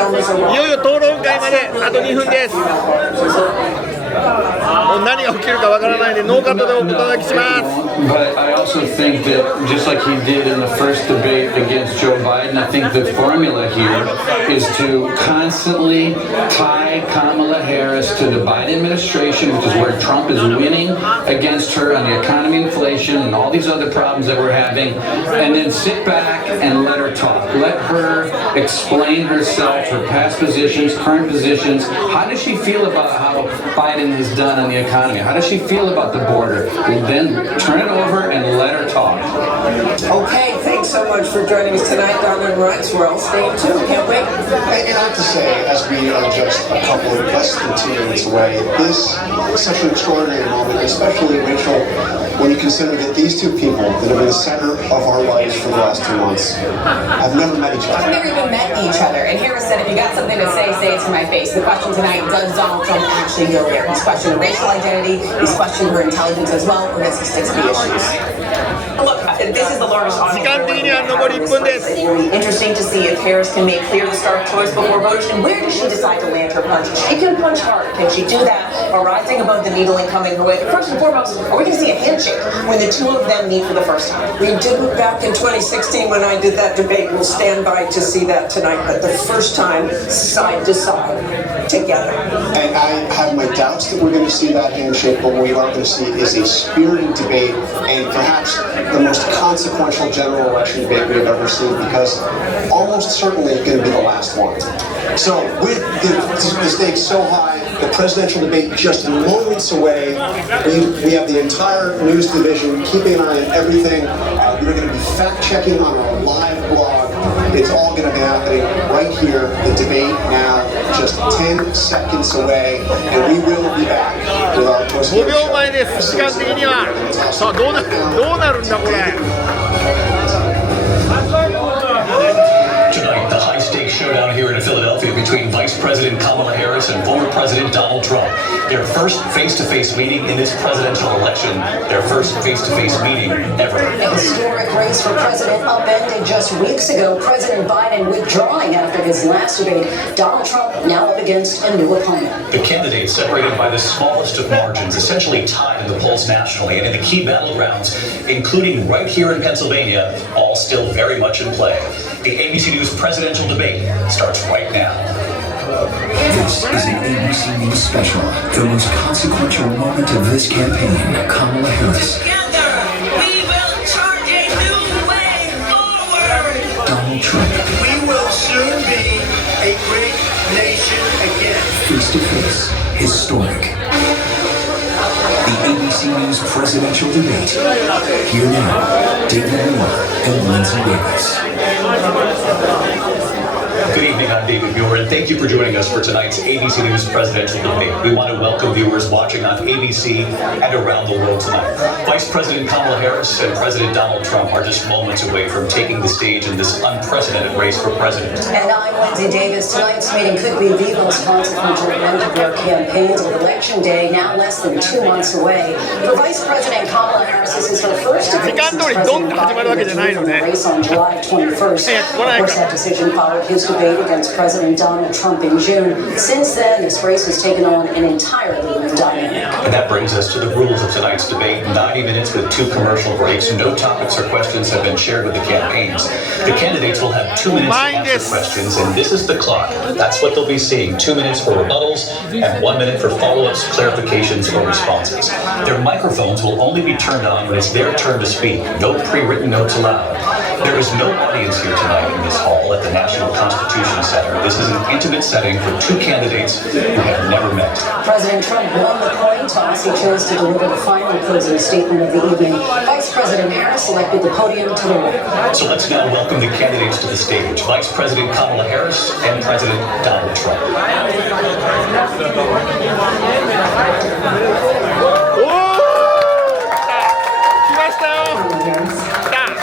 numbers are wrong. いよいよ討論会まであと2分です。もう何が起きるかわからないのでノーカットでお答えします。 But I also think that just like he did in the first debate against Joe Biden, I think the formula here is to constantly tie Kamala Harris to the Biden administration, which is where Trump is winning against her on the economy, inflation, and all these other problems that we're having, and then sit back and let her talk. Let her explain herself, her past positions, current positions. How does she feel about how Biden has done on the economy? How does she feel about the border? And then turn it over and let her talk. Okay, thanks so much for joining us tonight, Donald and Rex. We're all staying tuned. Can't wait. And I have to say, as we are just a couple of less than 2 minutes away, this is such an extraordinary moment, especially, Rachel, when you consider that these two people that have been the center of our lives for the last 2 months have never met each other. I've never even met each other. And Harris said, if you got something to say it to my face. The question tonight, does Donald Trump actually go there? He's questioned her racial identity, he's questioned her intelligence as well, or does he stick to the issues? Look, this is the largest audience. It's really interesting to see if Harris can make clear the stark choice before voters. And where does she decide to land her punch? She can punch hard. Can she do that while rising above the needle and coming her way? But first and foremost, are we going to see a handshake when the two of them meet for the first time? We didn't back in 2016 when I did that debate. We'll stand by to see that tonight. But the first time, side to side, together. And I have my doubts that we're going to see that handshake, but what we are going to see is a spirited debate and perhaps the most consequential general election debate we've ever seen, because almost certainly going to be the last one. So with the stakes so high, the presidential debate just moments away, we have the entire news division keeping an eye on everything. We're going to be fact-checking on our live blog. It's all going to be happening right here. The debate now just 10 seconds away, and we will be back with our post-game 5秒前です。時間的には。さあどうなるんだこれ。 Tonight, the high-stakes showdown here in Philadelphia between Vice President Kamala Harris and former President Donald Trump. Their first face-to-face meeting in this presidential election. Their first face-to-face meeting ever. A historic race for president upended just weeks ago. President Biden withdrawing after his last debate. Donald Trump now up against a new opponent. The candidates separated by the smallest of margins, essentially tied in the polls nationally and in the key battlegrounds, including right here in Pennsylvania, all still very much in play. The ABC News presidential debate starts right now. This is an ABC News special, the most consequential moment of this campaign. Kamala Harris. Together, we will chart a new way forward. Donald Trump. We will soon be a great nation again. Face to face, historic. The ABC News presidential debate. Here now, David Moore and Lindsay Davis. Good evening, I'm David Muir, and thank you for joining us for tonight's ABC News presidential debate. We want to welcome viewers watching on ABC and around the world tonight. Vice President Kamala Harris and President Donald Trump are just moments away from taking the stage in this unprecedented race for president. And I'm Lindsay Davis. Tonight's meeting could be the most consequential event of their campaigns, with Election Day now less than 2 months away. For Vice President Kamala Harris, this is her first debate since President Biden withdrew the race on July 21st. Of course, that decision followed his debate against President Donald Trump in June. Since then, this race has taken on an entirely new dynamic. And that brings us to the rules of tonight's debate. 90 minutes with 2 commercial breaks. No topics or questions have been shared with the campaigns. The candidates will have 2 minutes to answer questions, and this is the clock. That's what they'll be seeing. 2 minutes for rebuttals and 1 minute for follow-ups, clarifications, or responses. Their microphones will only be turned on when it's their turn to speak. No pre-written notes allowed. There is no audience here tonight in this hall at the National Constitution Center. This is an intimate setting for 2 candidates who have never met. President Trump won the coin toss. He chose to deliver the final closing statement of the evening. Vice President Harris selected the podium to the right. So let's now welcome the candidates to the stage. Vice President Kamala Harris and President Donald Trump.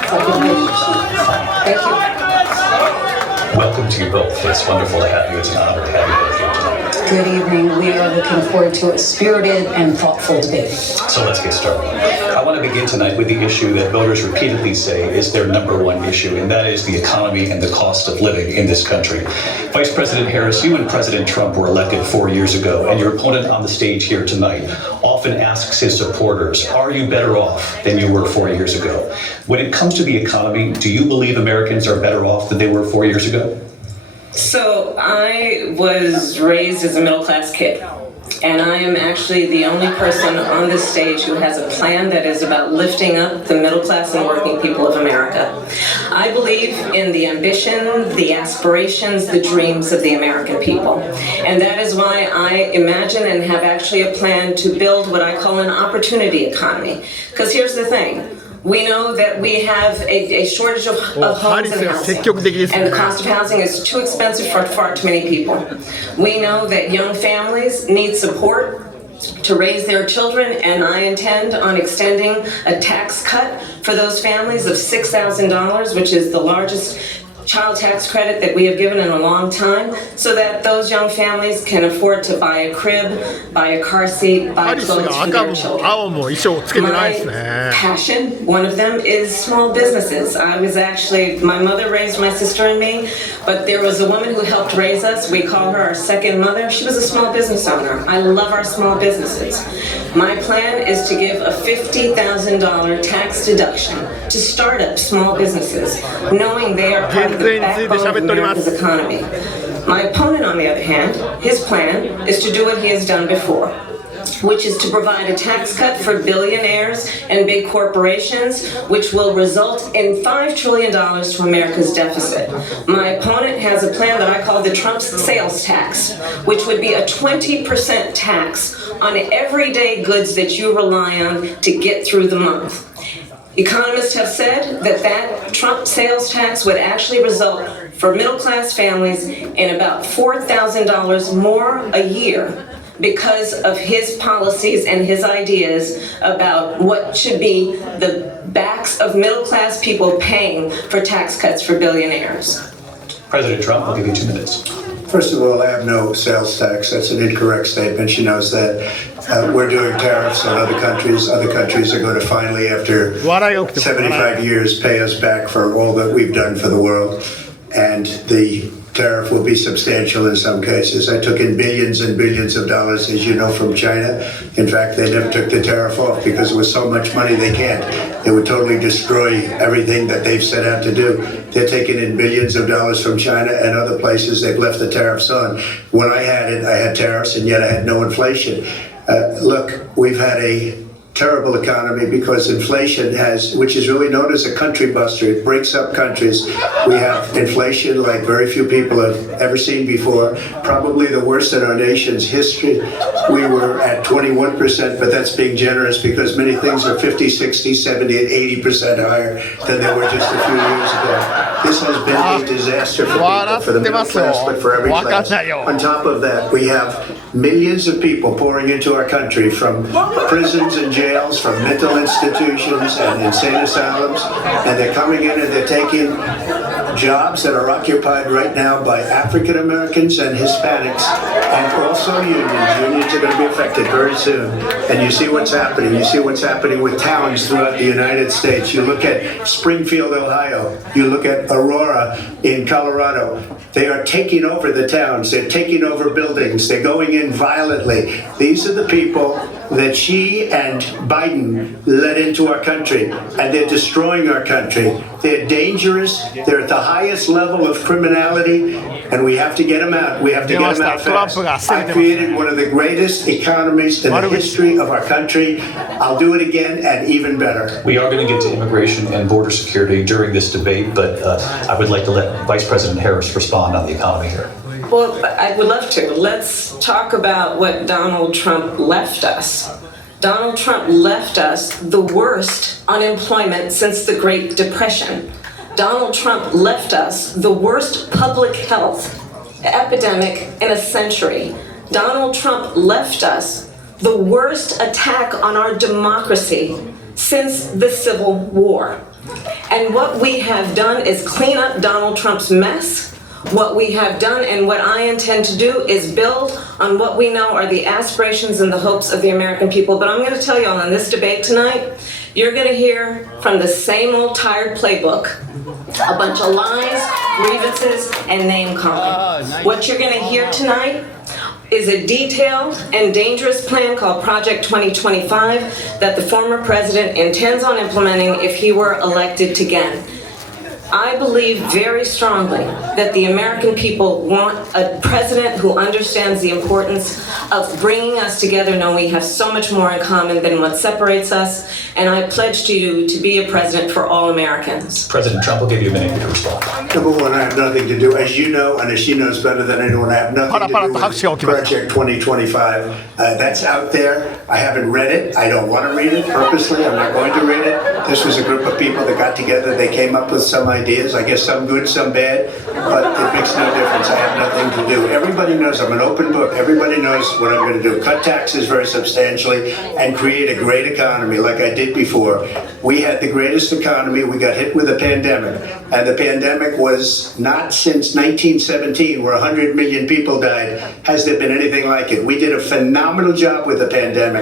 Thank you. Welcome to you both. It's wonderful to have you. It's an honor to have you both here tonight. Good evening. We are looking forward to a spirited and thoughtful debate. So let's get started. I want to begin tonight with the issue that voters repeatedly say is their number one issue, and that is the economy and the cost of living in this country. Vice President Harris, you and President Trump were elected 4 years ago, and your opponent on the stage here tonight often asks his supporters, are you better off than you were 4 years ago? When it comes to the economy, do you believe Americans are better off than they were 4 years ago? So I was raised as a middle-class kid, and I am actually the only person on this stage who has a plan that is about lifting up the middle class and working people of America. I believe in the ambition, the aspirations, the dreams of the American people. And that is why I imagine and have actually a plan to build what I call an opportunity economy. Because here's the thing. We know that we have a shortage of homes and housing, and the cost of housing is too expensive for far too many people. We know that young families need support to raise their children, and I intend on extending a tax cut for those families of $6,000, which is the largest child tax credit that we have given in a long time, so that those young families can afford to buy a crib, buy a car seat, buy clothes for their children. My passion, one of them, is small businesses. My mother raised my sister and me, but there was a woman who helped raise us. We call her our second mother. She was a small business owner. I love our small businesses. My plan is to give a $50,000 tax deduction to start up small businesses, knowing they are part of the backbone of America's economy. My opponent, on the other hand, his plan is to do what he has done before, which is to provide a tax cut for billionaires and big corporations, which will result in $5 trillion to America's deficit. My opponent has a plan that I call the Trump sales tax, which would be a 20% tax on everyday goods that you rely on to get through the month. Economists have said that Trump sales tax would actually result for middle-class families in about $4,000 more a year because of his policies and his ideas about what should be the backs of middle-class people paying for tax cuts for billionaires. President Trump, I'll give you 2 minutes. First of all, I have no sales tax. That's an incorrect statement. She knows that. We're doing tariffs on other countries. Other countries are going to finally, after 75 years, pay us back for all that we've done for the world. And the tariff will be substantial in some cases. I took in billions and billions of dollars, as you know, from China. In fact, they never took the tariff off because there was so much money they can't. They would totally destroy everything that they've set out to do. They're taking in billions of dollars from China and other places. They've left the tariffs on. When I had it, I had tariffs, and yet I had no inflation. Look, we've had a terrible economy because inflation which is really known as a country buster. It breaks up countries. We have inflation like very few people have ever seen before, probably the worst in our nation's history. We were at 21%, but that's being generous because many things are 50, 60, 70, and 80% higher than they were just a few years ago. This has been a disaster for people, for the middle class, but for every class. On top of that, we have millions of people pouring into our country from prisons and jails, from mental institutions and insane asylums, and they're coming in and they're taking jobs that are occupied right now by African Americans and Hispanics, and also unions. Unions are going to be affected very soon. And you see what's happening. You see what's happening with towns throughout the United States. You look at Springfield, Ohio. You look at Aurora in Colorado. They are taking over the towns. They're taking over buildings. They're going in violently. These are the people that Xi and Biden led into our country, and they're destroying our country. They're dangerous. They're at the highest level of criminality, and we have to get them out. We have to get them out fast. I created one of the greatest economies in the history of our country. I'll do it again and even better. We are going to get to immigration and border security during this debate, but I would like to let Vice President Harris respond on the economy here. Well, I would love to. Let's talk about what Donald Trump left us. Donald Trump left us the worst unemployment since the Great Depression. Donald Trump left us the worst public health epidemic in a century. Donald Trump left us the worst attack on our democracy since the Civil War. And what we have done is clean up Donald Trump's mess What we have done and what I intend to do is build on what we know are the aspirations and the hopes of the American people. But I'm going to tell you all, on this debate tonight, you're going to hear from the same old tired playbook, a bunch of lies, grievances, and name-calling. What you're going to hear tonight is a detailed and dangerous plan called Project 2025 that the former president intends on implementing if he were elected again. I believe very strongly that the American people want a president who understands the importance of bringing us together, knowing we have so much more in common than what separates us, and I pledge to you to be a president for all Americans. President Trump will give you a minute to respond. Number one, I have nothing to do, as you know, and as she knows better than anyone, I have nothing to do with Project 2025. That's out there. I haven't read it. I don't want to read it purposely. I'm not going to read it. This was a group of people that got together. They came up with some ideas. I guess some good, some bad, but it makes no difference. I have nothing to do. Everybody knows I'm an open book. Everybody knows what I'm going to do. Cut taxes very substantially and create a great economy like I did before. We had the greatest economy. We got hit with a pandemic, and the pandemic was not since 1917, where 100 million people died, has there been anything like it. We did a phenomenal job with the pandemic.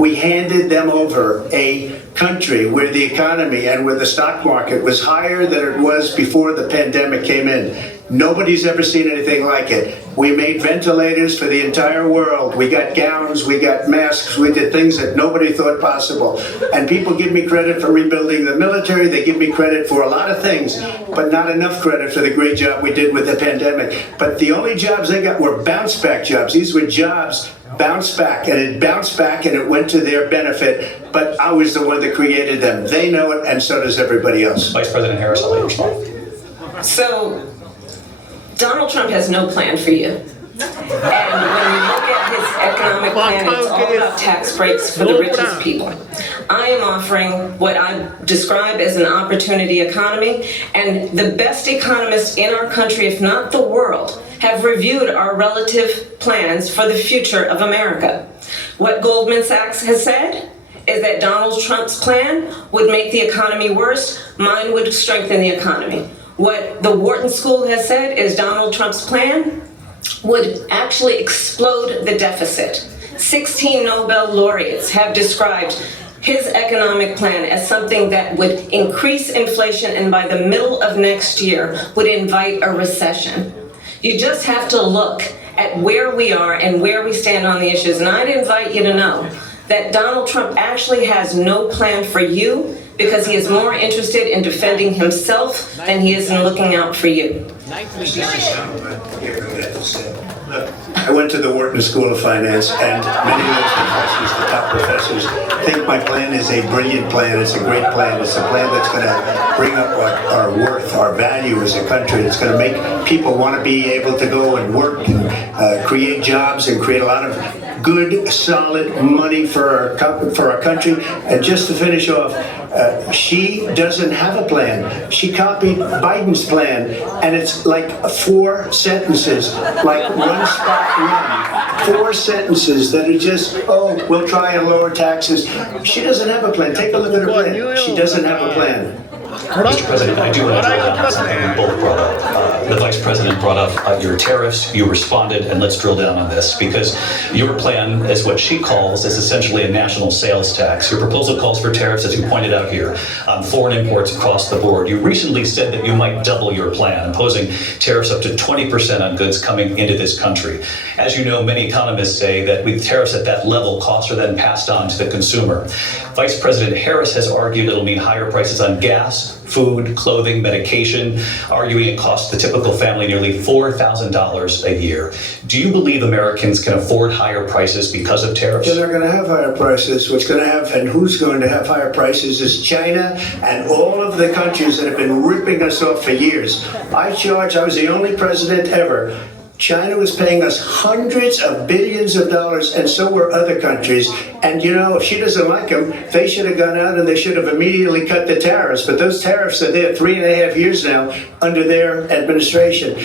We handed them over a country where the economy and where the stock market was higher than it was before the pandemic came in. Nobody's ever seen anything like it. We made ventilators for the entire world. We got gowns, we got masks, we did things that nobody thought possible. And people give me credit for rebuilding the military. They give me credit for a lot of things, but not enough credit for the great job we did with the pandemic. But the only jobs they got were bounce back jobs. These were jobs bounced back, and it bounced back and it went to their benefit, but I was the one that created them. They know it, and so does everybody else. Vice President Harris, I'll let you respond. So, Donald Trump has no plan for you. And when you look at his economic plan, it's all about tax breaks for the richest people. I am offering what I describe as an opportunity economy, and the best economists in our country, if not the world, have reviewed our relative plans for the future of America. What Goldman Sachs has said is that Donald Trump's plan would make the economy worse, mine would strengthen the economy. What the Wharton School has said is Donald Trump's plan would actually explode the deficit. 16 Nobel laureates have described his economic plan as something that would increase inflation and by the middle of next year would invite a recession. You just have to look at where we are and where we stand on the issues. And I'd invite you to know that Donald Trump actually has no plan for you because he is more interested in defending himself than he is in looking out for you. I went to the Wharton School of Finance, and many of those professors, the top professors, think my plan is a brilliant plan. It's a great plan. It's a plan that's going to bring up our worth, our value as a country. It's going to make people want to be able to go and work and create jobs and create a lot of good, solid money for our country. And just to finish off, she doesn't have a plan. She copied Biden's plan, and it's like 4 sentences, like one spot run. 4 sentences that are just, oh, we'll try and lower taxes. She doesn't have a plan. Take a look at her plan. She doesn't have a plan. Mr. President, I do want to drill down on something we both brought up. The Vice President brought up your tariffs. You responded, and let's drill down on this, because your plan is what she calls is essentially a national sales tax. Your proposal calls for tariffs, as you pointed out here, on foreign imports across the board. You recently said that you might double your plan, imposing tariffs up to 20% on goods coming into this country. As you know, many economists say that with tariffs at that level, costs are then passed on to the consumer. Vice President Harris has argued it'll mean higher prices on gas, food, clothing, medication, arguing it costs the typical family nearly $4,000 a year. Do you believe Americans can afford higher prices because of tariffs? They're going to have higher prices. What's going to have, and who's going to have higher prices, is China and all of the countries that have been ripping us off for years. I was the only president ever. China was paying us hundreds of billions of dollars, and so were other countries. And you know, if she doesn't like them, they should have gone out and they should have immediately cut the tariffs. But those tariffs are there 3.5 years now under their administration.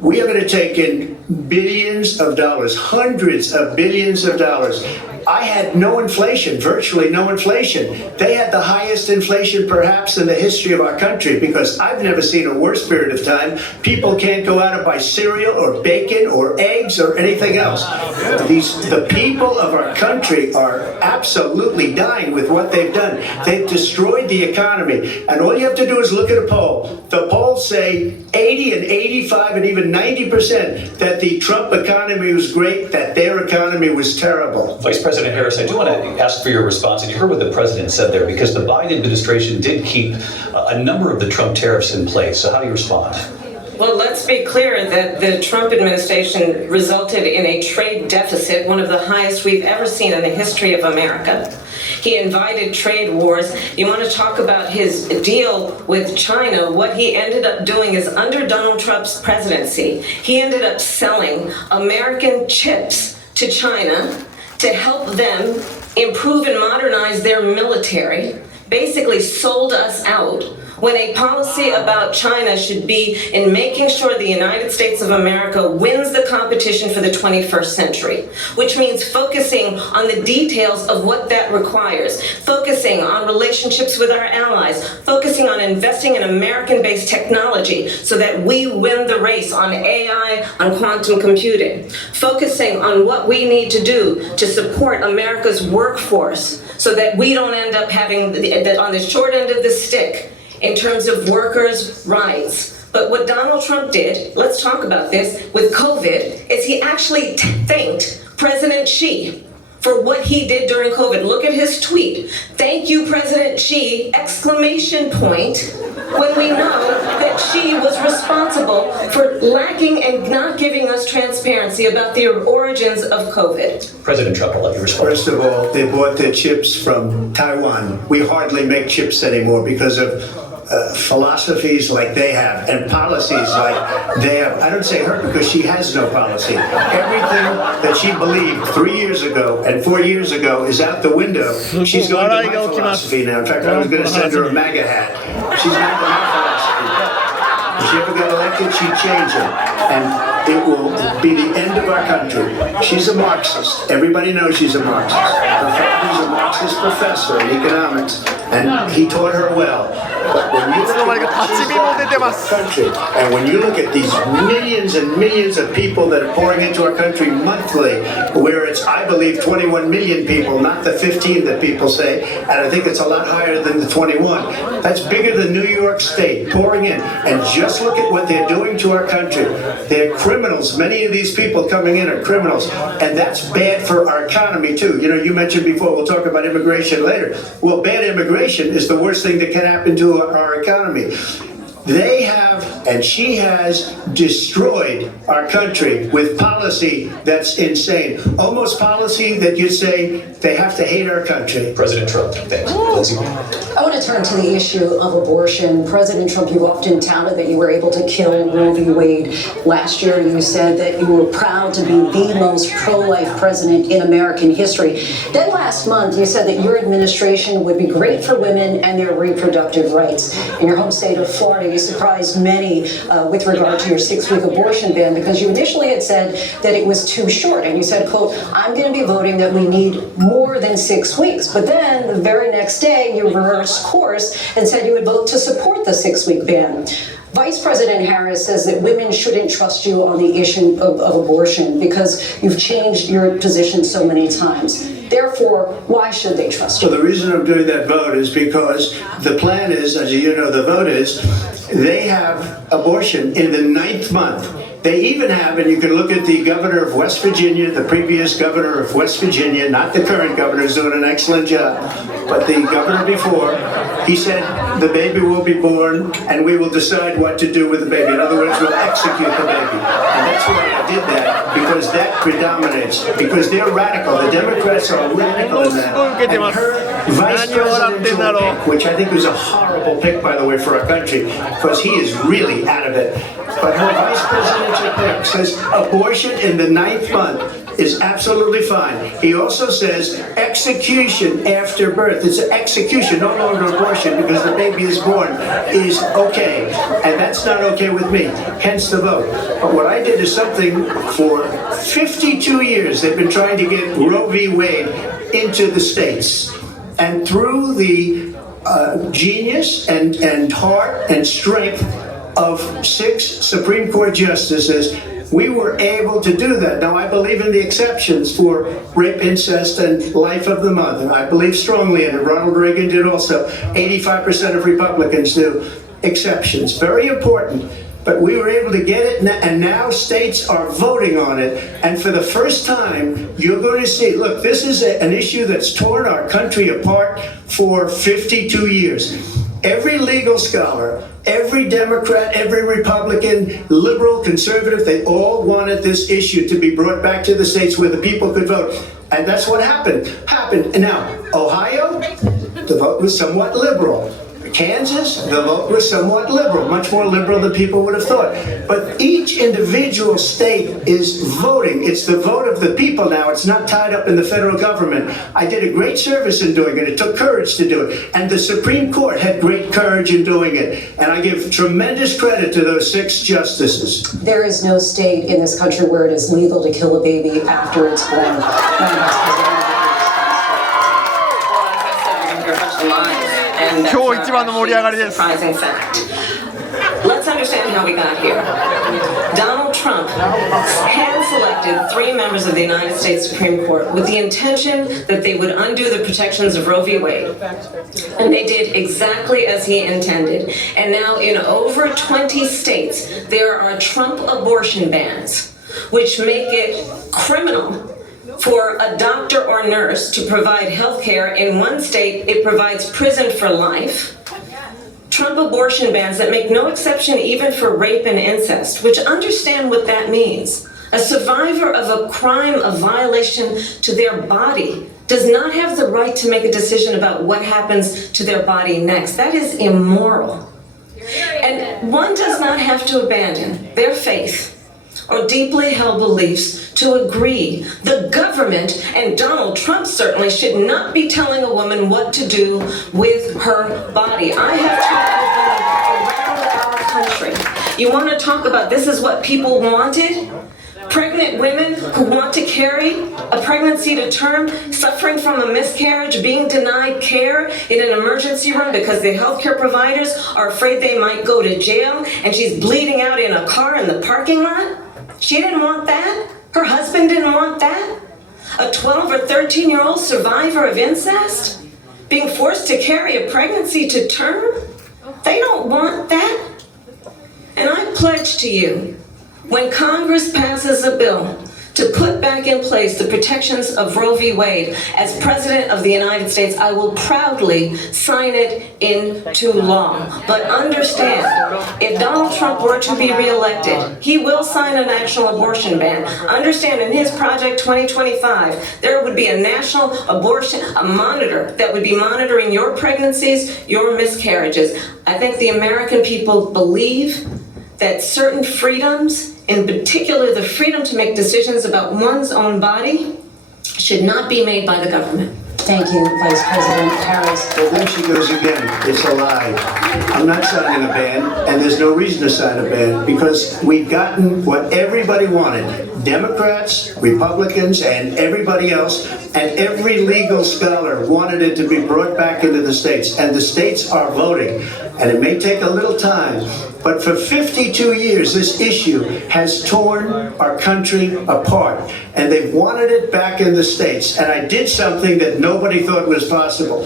we are going to take in billions of dollars, hundreds of billions of dollars. I had no inflation, virtually no inflation. They had the highest inflation perhaps in the history of our country, because I've never seen a worse period of time. People can't go out and buy cereal or bacon or eggs or anything else. The people of our country are absolutely dying with what they've done. They've destroyed the economy. And all you have to do is look at a poll. The polls say 80 and 85 and even 90% that the Trump economy was great, that their economy was terrible. Vice President Harris, I do want to ask for your response, and you heard what the president said there, because the Biden administration did keep a number of the Trump tariffs in place. So how do you respond? Well, let's be clear that the Trump administration resulted in a trade deficit, one of the highest we've ever seen in the history of America. He invited trade wars. You want to talk about his deal with China? What he ended up doing is, under Donald Trump's presidency, he ended up selling American chips to China to help them improve and modernize their military, basically sold us out, when a policy about China should be in making sure the United States of America wins the competition for the 21st century, which means focusing on the details of what that requires, focusing on relationships with our allies, focusing on investing in American-based technology so that we win the race on AI, on quantum computing, focusing on what we need to do to support America's workforce so that we don't end up having on the short end of the stick in terms of workers' rights. But what Donald Trump did, let's talk about this, with COVID, is he actually thanked President Xi for what he did during COVID. Look at his tweet. "Thank you, President Xi!" exclamation point, when we know that Xi was responsible for lacking and not giving us transparency about the origins of COVID. President Trump, I'll let you respond. First of all, they bought their chips from Taiwan. We hardly make chips anymore because of philosophies like they have and policies like they have. I don't say her because she has no policy. Everything that she believed 3 years ago and 4 years ago is out the window. She's going to my philosophy now. In fact, I was going to send her a MAGA hat. She's going to my philosophy. If she ever got elected, she'd change it. And it will be the end of our country. She's a Marxist. Everybody knows she's a Marxist. Her father's a Marxist professor in economics, and he taught her well. But when you look at country, and when you look at these millions and millions of people that are pouring into our country monthly, where it's, I believe, 21 million people, not the 15 that people say, and I think it's a lot higher than the 21. That's bigger than New York State pouring in. And just look at what they're doing to our country. They're criminals. Many of these people coming in are criminals, and that's bad for our economy too. You know, you mentioned before, we'll talk about immigration later. Well, bad immigration is the worst thing that can happen to our economy. They have, and she has, destroyed our country with policy that's insane. Almost policy that you say they have to hate our country. President Trump, thanks. I want to turn to the issue of abortion. President Trump, you often touted that you were able to kill Roe v. Wade. Last year, you said that you were proud to be the most pro-life president in American history. Then last month, you said that your administration would be great for women and their reproductive rights. In your home state of Florida, you surprised many with regard to your 6-week abortion ban, because you initially had said that it was too short. And you said, quote, "I'm going to be voting that we need more than 6 weeks." But then the very next day, you reversed course and said you would vote to support the 6-week ban. Vice President Harris says that women shouldn't trust you on the issue of abortion because you've changed your position so many times. Therefore, why should they trust you? So the reason I'm doing that vote is because the plan is, as you know, the vote is, they have abortion in the 9th month. They even have, and you can look at the governor of West Virginia, the previous governor of West Virginia, not the current governor, who's doing an excellent job, but the governor before, he said the baby will be born and we will decide what to do with the baby. In other words, we'll execute the baby. And that's why I did that, because that predominates, because they're radical. The Democrats are radical in that. And her vice presidential pick, which I think was a horrible pick, by the way, for our country, because he is really out of it. But her vice presidential pick says abortion in the 9th month. is absolutely fine. He also says execution after birth. It's an execution, no longer abortion, because the baby is born, is okay. And that's not okay with me, hence the vote. But what I did is something for 52 years. They've been trying to get Roe v. Wade into the states. And through the genius and heart and strength of 6 Supreme Court justices, we were able to do that. Now, I believe in the exceptions for rape, incest, and life of the mother. I believe strongly in it. Ronald Reagan did also. 85% of Republicans do. Exceptions. Very important. But we were able to get it, and now states are voting on it. And for the first time, you're going to see, look, this is an issue that's torn our country apart for 52 years. Every legal scholar, every Democrat, every Republican, liberal, conservative, they all wanted this issue to be brought back to the states where the people could vote. And that's what happened. And now, Ohio, the vote was somewhat liberal. Kansas, the vote was somewhat liberal, much more liberal than people would have thought. But each individual state is voting. It's the vote of the people now. It's not tied up in the federal government. I did a great service in doing it. It took courage to do it. And the Supreme Court had great courage in doing it. And I give tremendous credit to those 6 justices. There is no state in this country where it is legal to kill a baby after it's born.今日一番の盛り上がりです。 Surprising fact. Let's understand how we got here. Donald Trump hand-selected 3 members of the United States Supreme Court with the intention that they would undo the protections of Roe v. Wade. And they did exactly as he intended. And now in over 20 states, there are Trump abortion bans, which make it criminal for a doctor or nurse to provide health care. In one state, it provides prison for life. Trump abortion bans that make no exception even for rape and incest, which understand what that means. A survivor of a crime of violation to their body does not have the right to make a decision about what happens to their body next. That is immoral. And one does not have to abandon their faith or deeply held beliefs to agree. The government, and Donald Trump certainly, should not be telling a woman what to do with her body. I have traveled around our country. You want to talk about this is what people wanted? Pregnant women who want to carry a pregnancy to term, suffering from a miscarriage, being denied care in an emergency room because the healthcare providers are afraid they might go to jail, and she's bleeding out in a car in the parking lot. She didn't want that. Her husband didn't want that. A 12 or 13-year-old survivor of incest being forced to carry a pregnancy to term. They don't want that. And I pledge to you, when Congress passes a bill to put back in place the protections of Roe v. Wade, as President of the United States, I will proudly sign it into law. But understand, if Donald Trump were to be reelected, he will sign a national abortion ban. Understand, in his Project 2025, there would be a national abortion, a monitor that would be monitoring your pregnancies, your miscarriages. I think the American people believe that certain freedoms, in particular the freedom to make decisions about one's own body, should not be made by the government. Thank you, Vice President Harris. Well, there she goes again. It's a lie. I'm not signing a ban, and there's no reason to sign a ban, because we've gotten what everybody wanted. Democrats, Republicans, and everybody else, and every legal scholar wanted it to be brought back into the states, and the states are voting. And it may take a little time, but for 52 years, this issue has torn our country apart, and they've wanted it back in the states. And I did something that nobody thought was possible.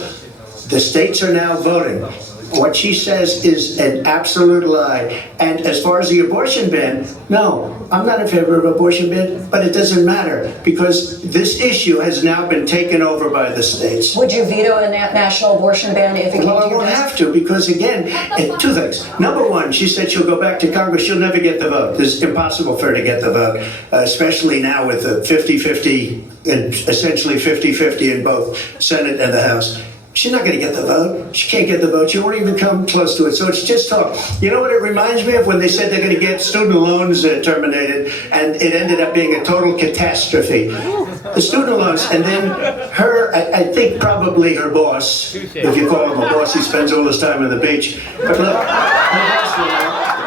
The states are now voting. What she says is an absolute lie. And as far as the abortion ban, no, I'm not in favor of abortion ban, but it doesn't matter, because this issue has now been taken over by the states. Would you veto a national abortion ban if it came to Well, I won't have to, because again, two things. Number one, she said she'll go back to Congress. She'll never get the vote. It's impossible for her to get the vote, especially now with the 50-50, and essentially 50-50 in both Senate and the House. She's not going to get the vote. She can't get the vote. She won't even come close to it. So it's just talk. You know what it reminds me of? When they said they're going to get student loans terminated, and it ended up being a total catastrophe. The student loans, and then her, I think probably her boss, if you call him a boss, he spends all his time on the beach. But look,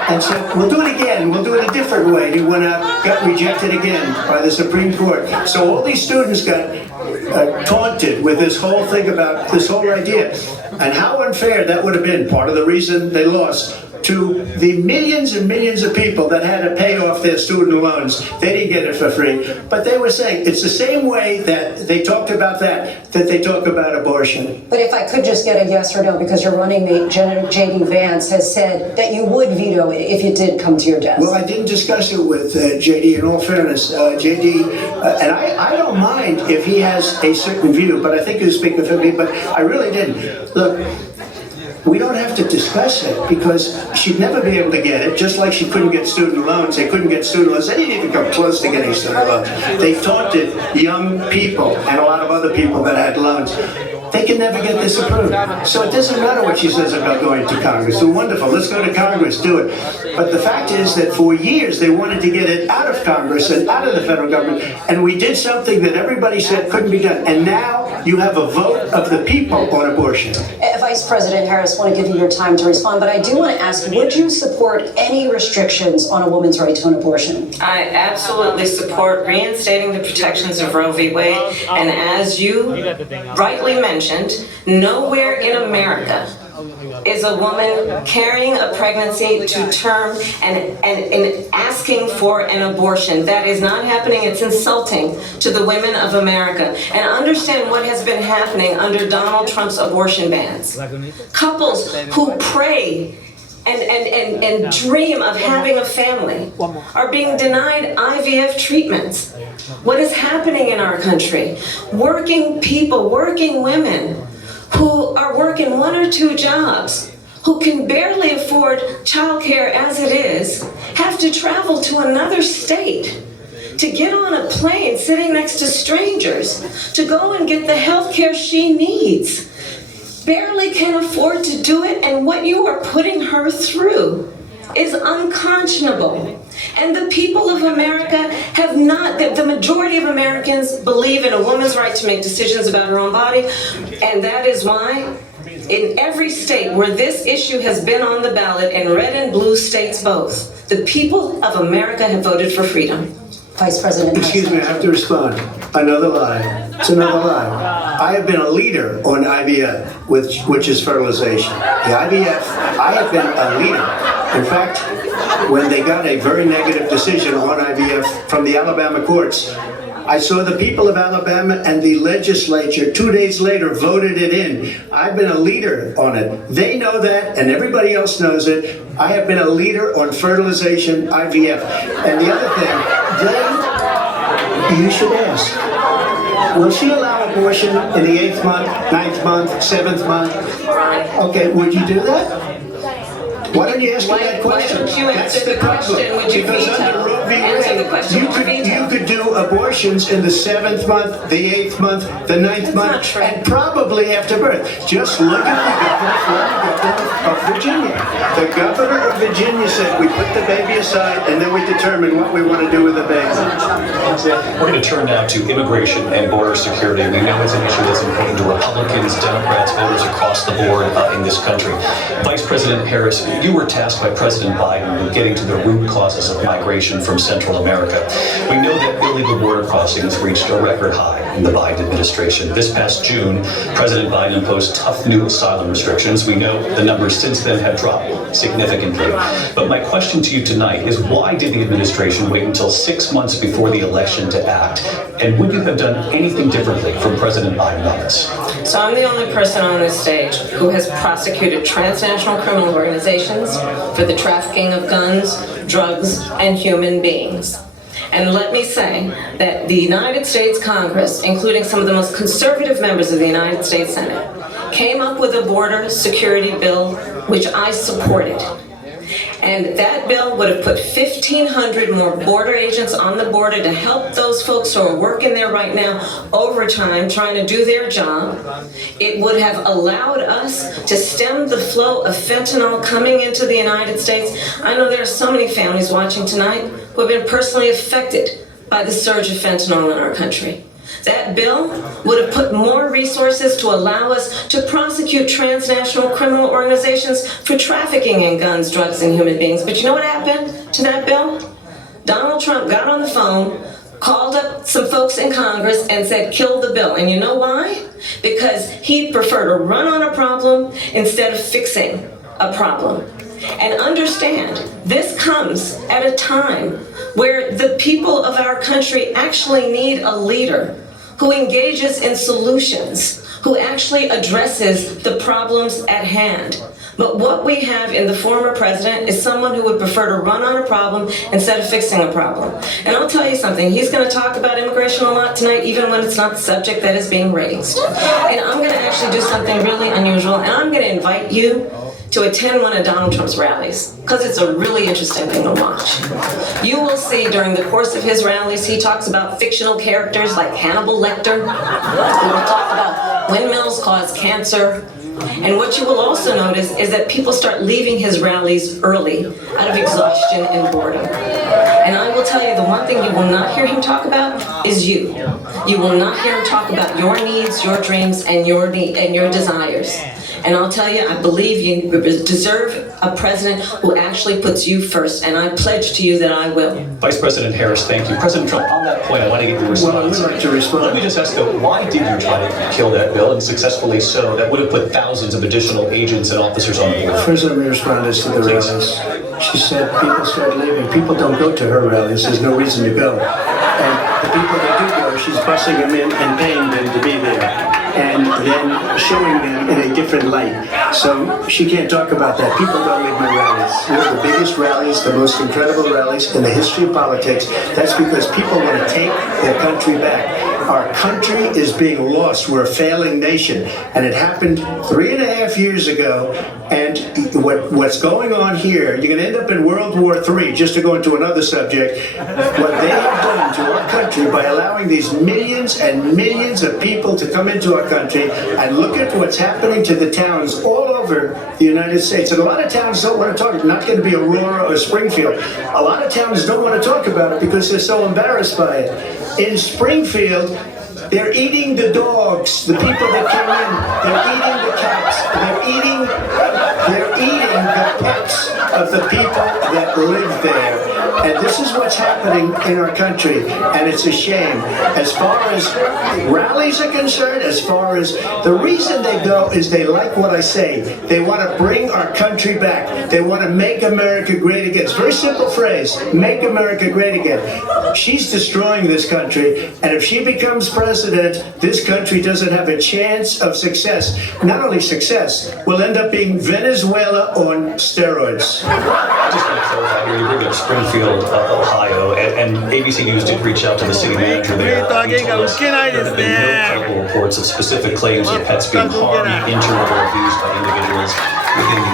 and so we'll do it again. We'll do it a different way. He went out, got rejected again by the Supreme Court. So all these students got taunted with this whole thing about this whole idea. And how unfair that would have been. Part of the reason they lost to the millions and millions of people that had to pay off their student loans. They didn't get it for free. But they were saying it's the same way that they talked about that they talk about abortion. But if I could just get a yes or no, because your running mate, J.D. Vance, has said that you would veto it if it did come to your desk. Well, I didn't discuss it with J.D. in all fairness. J.D., and I don't mind if he has a certain view, but I think he was speaking for me, but I really didn't. Look, we don't have to discuss it because she'd never be able to get it, just like she couldn't get student loans. They couldn't get student loans. They didn't even come close to getting student loans. They taunted young people and a lot of other people that had loans. They can never get this approved. So it doesn't matter what she says about going to Congress. So wonderful, let's go to Congress, do it. But the fact is that for years they wanted to get it out of Congress and out of the federal government, and we did something that everybody said couldn't be done. And now you have a vote of the people on abortion. Vice President Harris, I want to give you your time to respond, but I do want to ask, would you support any restrictions on a woman's right to an abortion? I absolutely support reinstating the protections of Roe v. Wade, and as you rightly mentioned, nowhere in America is a woman carrying a pregnancy to term and asking for an abortion. That is not happening. It's insulting to the women of America. And understand what has been happening under Donald Trump's abortion bans. Couples who pray and dream of having a family are being denied IVF treatments. What is happening in our country? Working people, working women who are working 1 or 2 jobs, who can barely afford childcare as it is, have to travel to another state to get on a plane sitting next to strangers to go and get the health care she needs. Barely can afford to do it, and what you are putting her through is unconscionable. And the people of America have not, the majority of Americans believe in a woman's right to make decisions about her own body, and that is why in every state where this issue has been on the ballot, in red and blue states both, the people of America have voted for freedom. Vice President. Excuse me, I have to respond. Another lie. It's another lie. I have been a leader on IVF, which is fertilization. The IVF, I have been a leader. In fact, when they got a very negative decision on IVF from the Alabama courts, I saw the people of Alabama and the legislature 2 days later voted it in. I've been a leader on it. They know that, and everybody else knows it. I have been a leader on fertilization, IVF. And the other thing, then you should ask, will she allow abortion in the 8th month, 9th month, 7th month? Okay, would you do that? Why don't you ask me that question? Why don't you answer the question? Would you because veto? under Roe v. Answer the Wade, question. you could do abortions in the 7th month, the 8th month, the 9th month, and probably after birth. Just look at the governor of Virginia. The governor of Virginia said we put the baby aside and then we determine what we want to do with the baby. We're going to turn now to immigration and border security. We know it's an issue that's important to Republicans, Democrats, voters across the board in this country. Vice President Harris, you were tasked by President Biden with getting to the root causes of migration from Central America. We know that illegal border crossings reached a record high in the Biden administration. This past June, President Biden imposed tough new asylum restrictions. We know the numbers since then have dropped significantly. But my question to you tonight is, why did the administration wait until 6 months before the election to act? And would you have done anything differently from President Biden on this? So I'm the only person on this stage who has prosecuted transnational criminal organizations for the trafficking of guns, drugs, and human beings. And let me say that the United States Congress, including some of the most conservative members of the United States Senate, came up with a border security bill which I supported. And that bill would have put 1,500 more border agents on the border to help those folks who are working there right now overtime trying to do their job. It would have allowed us to stem the flow of fentanyl coming into the United States. I know there are so many families watching tonight who have been personally affected by the surge of fentanyl in our country. That bill would have put more resources to allow us to prosecute transnational criminal organizations for trafficking in guns, drugs, and human beings. But you know what happened to that bill? Donald Trump got on the phone, called up some folks in Congress and said, kill the bill. And you know why? Because he'd prefer to run on a problem instead of fixing a problem. And understand, this comes at a time where the people of our country actually need a leader who engages in solutions, who actually addresses the problems at hand. But what we have in the former president is someone who would prefer to run on a problem instead of fixing a problem. And I'll tell you something, he's going to talk about immigration a lot tonight, even when it's not the subject that is being raised. And I'm going to actually do something really unusual, and I'm going to invite you to attend one of Donald Trump's rallies, because it's a really interesting thing to watch. You will see during the course of his rallies, he talks about fictional characters like Hannibal Lecter. He will talk about windmills cause cancer. And what you will also notice is that people start leaving his rallies early out of exhaustion and boredom. And I will tell you, the one thing you will not hear him talk about is you. You will not hear him talk about your needs, your dreams, and your desires. And I'll tell you, I believe you deserve a president who actually puts you first, and I pledge to you that I will. Vice President Harris, thank you. President Trump, on that point, I want to get your response. Well, I would like to respond. Let me just ask, though, why did you try to kill that bill, and successfully so? That would have put thousands of additional agents and officers on board. First, let me respond to the rallies. She said people start leaving. People don't go to her rallies. There's no reason to go. And the people that do go, she's busing them in and paying them to be there, and then showing them in a different light. So she can't talk about that. People don't leave my rallies. We're the biggest rallies, the most incredible rallies in the history of politics. That's because people want to take their country back. Our country is being lost. We're a failing nation. And it happened 3.5 years ago. And what's going on here, you're going to end up in World War III, just to go into another subject. What they have done to our country by allowing these millions and millions of people to come into our country, and look at what's happening to the towns all over the United States. And a lot of towns don't want to talk. It's not going to be Aurora or Springfield. A lot of towns don't want to talk about it because they're so embarrassed by it. In Springfield, they're eating the dogs, the people that came in. They're eating the cats. They're eating the pets of the people that live there. And this is what's happening in our country, and it's a shame. As far as rallies are concerned, as far as the reason they go is they like what I say. They want to bring our country back. They want to make America great again. It's a very simple phrase, make America great again. She's destroying this country, and if she becomes president, this country doesn't have a chance of success. Not only success, we'll end up being Venezuela on steroids. I just want to clarify here, you bring up Springfield, Ohio, and ABC News did reach out to the city manager there. He told us there have been no credible reports of specific claims of pets being harmed, injured, or abused by individuals within the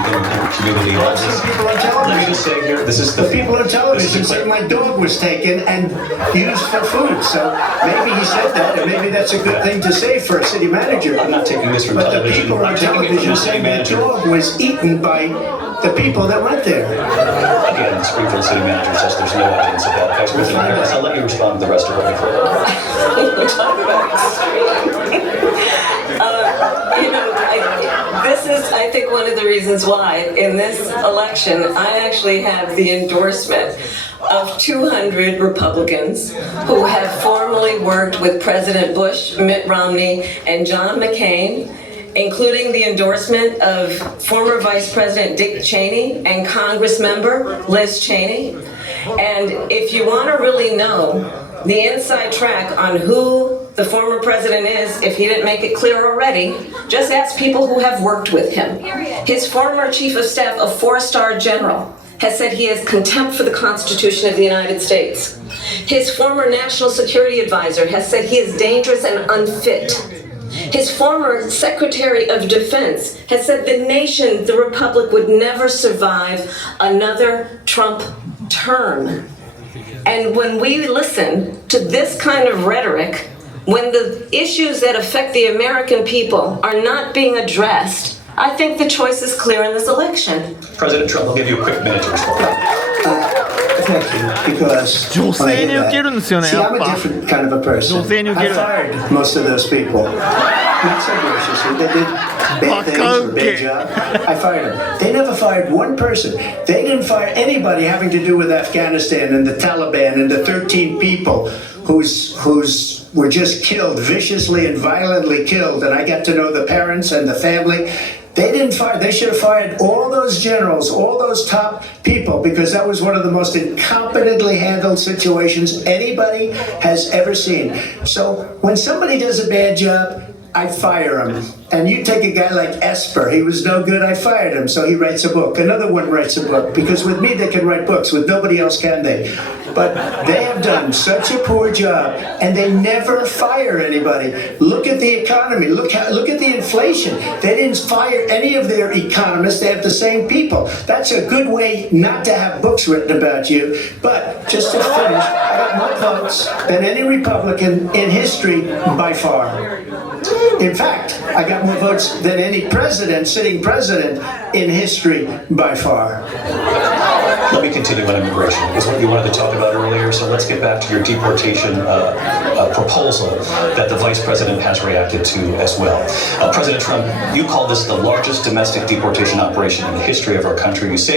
community. Let me just say here, this is the people on television say my dog was taken and used for food. So maybe he said that, and maybe that's a good thing to say for a city manager. I'm not taking this from but television. The people on television say my dog was eaten by the people that went there. Again, the Springfield city manager says there's no evidence of that. Vice President Harris, I'll let you respond to the rest of what you've This is, I think, one of the reasons why in this election I actually have the endorsement of 200 Republicans who have formerly worked with President Bush, Mitt Romney, and John McCain, including the endorsement of former Vice President Dick Cheney and Congress member Liz Cheney. And if you want to really know the inside track on who the former president is, if he didn't make it clear already, just ask people who have worked with him. His former chief of staff, a 4-star general, has said he has contempt for the Constitution of the United States. His former national security advisor has said he is dangerous and unfit. His former Secretary of Defense has said the nation, the Republic, would never survive another Trump term. And when we listen to this kind of rhetoric, when the issues that affect the American people are not being addressed, I think the choice is clear in this election. President Trump, I'll give you a quick minute to respond. Thank you, because when I hear that, see, I'm a different kind of a person. I fired most of those people. Not so graciously. They did bad things or bad job. I fired them. They never fired one person. They didn't fire anybody having to do with Afghanistan and the Taliban and the 13 people who's were just killed, viciously and violently killed. And I got to know the parents and the family. They didn't fire. They should have fired all those generals, all those top people, because that was one of the most incompetently handled situations anybody has ever seen. So when somebody does a bad job, I fire him. And you take a guy like Esper, he was no good, I fired him, so he writes a book. Another one writes a book, because with me they can write books, with nobody else can they. But they have done such a poor job, and they never fire anybody. Look at the economy, look at the inflation. They didn't fire any of their economists, they have the same people. That's a good way not to have books written about you. But just to finish, I got more votes than any Republican in history by far. In fact, I got more votes than any president, sitting president in history by far. Let me continue on immigration. It's what you wanted to talk about earlier, so let's get back to your deportation proposal that the vice president has reacted to as well. President Trump, you call this the largest domestic deportation operation in the history of our country. You say